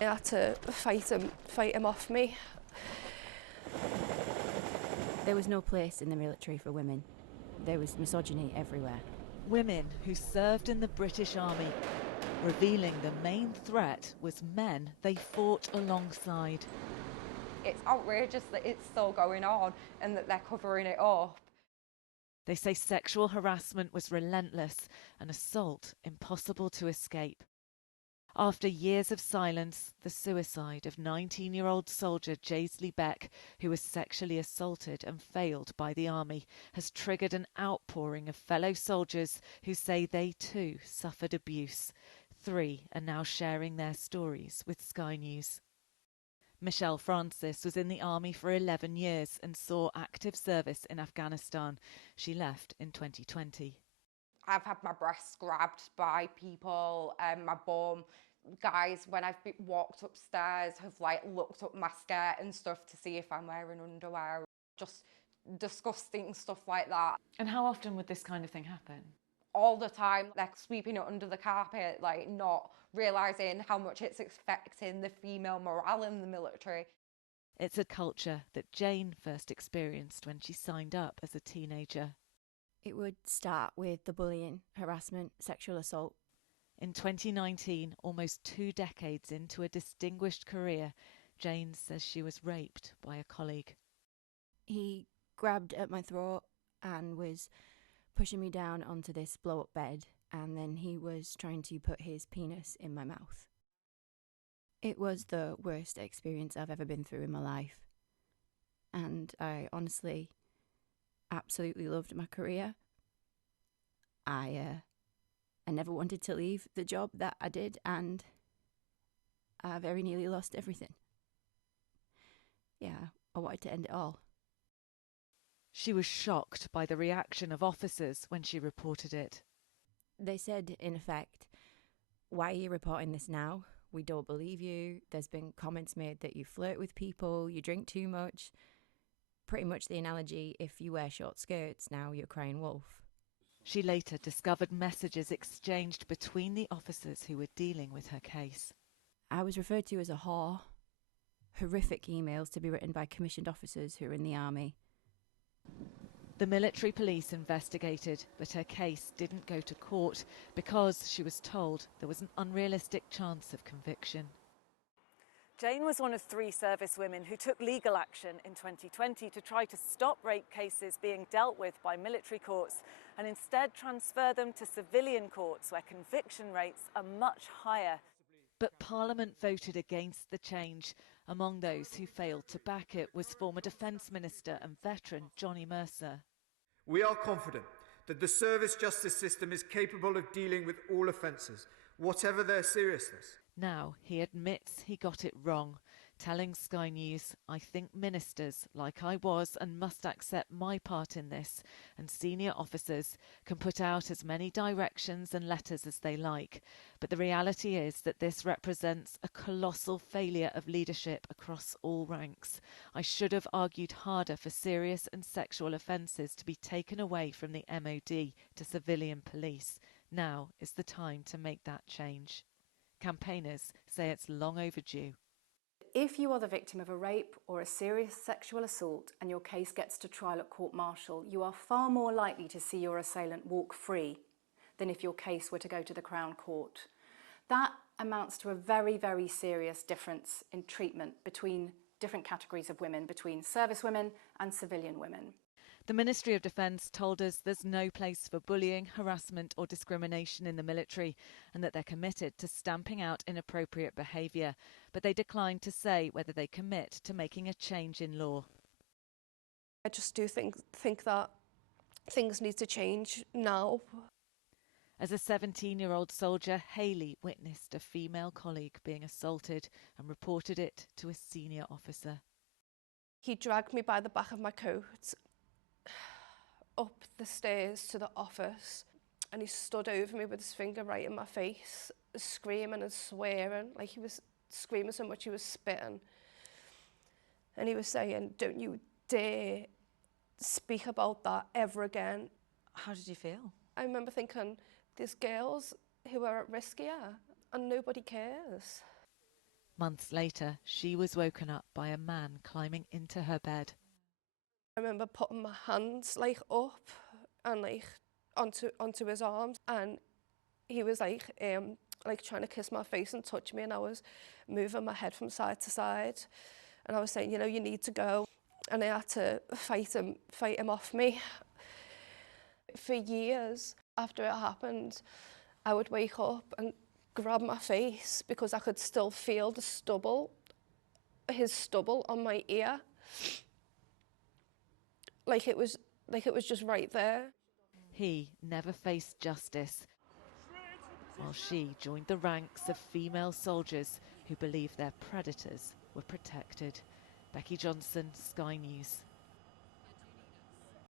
I had to fight him off me. There was no place in the military for women. There was misogyny everywhere. Women who served in the British Army, revealing the main threat was men they fought alongside. It's outrageous that it's still going on and that they're covering it up. They say sexual harassment was relentless and assault impossible to escape. After years of silence, the suicide of 19-year-old soldier Jaysley Beck, who was sexually assaulted and failed by the army, has triggered an outpouring of fellow soldiers who say they too suffered abuse. 3 are now sharing their stories with Sky News. Michelle Francis was in the army for 11 years and saw active service in Afghanistan. She left in 2020. I've had my breasts grabbed by people, my bum. Guys, when I've walked upstairs, have looked up my skirt and stuff to see if I'm wearing underwear. Just disgusting stuff like that. And how often would this kind of thing happen? All the time, they're sweeping it under the carpet, not realising how much it's affecting the female morale in the military. It's a culture that Jane first experienced when she signed up as a teenager. It would start with the bullying, harassment, sexual assault. In 2019, almost 2 decades into a distinguished career, Jane says she was raped by a colleague. He grabbed at my throat and was pushing me down onto this blow-up bed, and then he was trying to put his penis in my mouth. It was the worst experience I've ever been through in my life. And I honestly absolutely loved my career. I never wanted to leave the job that I did, and I very nearly lost everything. Yeah, I wanted to end it all. She was shocked by the reaction of officers when she reported it. They said, in effect, "Why are you reporting this now? We don't believe you. There's been comments made that you flirt with people, you drink too much." Pretty much the analogy, if you wear short skirts, now you're crying wolf. She later discovered messages exchanged between the officers who were dealing with her case. I was referred to as a whore. Horrific emails to be written by commissioned officers who are in the army. The military police investigated, but her case didn't go to court because she was told there was an unrealistic chance of conviction. Jane was one of 3 servicewomen who took legal action in 2020 to try to stop rape cases being dealt with by military courts and instead transfer them to civilian courts where conviction rates are much higher. But Parliament voted against the change. Among those who failed to back it was former Defence Minister and veteran Johnny Mercer. We are confident that the service justice system is capable of dealing with all offences, whatever their seriousness. Now he admits he got it wrong, telling Sky News, "I think ministers, like I was and must accept my part in this, and senior officers can put out as many directions and letters as they like. But the reality is that this represents a colossal failure of leadership across all ranks. I should have argued harder for serious and sexual offences to be taken away from the MOD to civilian police. Now is the time to make that change." Campaigners say it's long overdue. If you are the victim of a rape or a serious sexual assault and your case gets to trial at court-martial, you are far more likely to see your assailant walk free than if your case were to go to the Crown Court. That amounts to a very, very serious difference in treatment between different categories of women, between service women and civilian women. The Ministry of Defence told us there's no place for bullying, harassment or discrimination in the military and that they're committed to stamping out inappropriate behaviour, but they declined to say whether they commit to making a change in law. I just do think that things need to change now. As a 17-year-old soldier, Hayley witnessed a female colleague being assaulted and reported it to a senior officer. He dragged me by the back of my coat up the stairs to the office, and he stood over me with his finger right in my face, screaming and swearing, like he was screaming so much he was spitting. And he was saying, "Don't you dare speak about that ever again." How did you feel? I remember thinking, there's girls who are at risk here and nobody cares. Months later, she was woken up by a man climbing into her bed. I remember putting my hands like up and like onto his arms, and he was like trying to kiss my face and touch me, and I was moving my head from side to side, and I was saying, you know, you need to go, and I had to fight him off me. For years after it happened, I would wake up and grab my face because I could still feel the stubble, his stubble on my ear. Like it was just right there. He never faced justice, while she joined the ranks of female soldiers who believed their predators were protected. Becky Johnson, Sky News.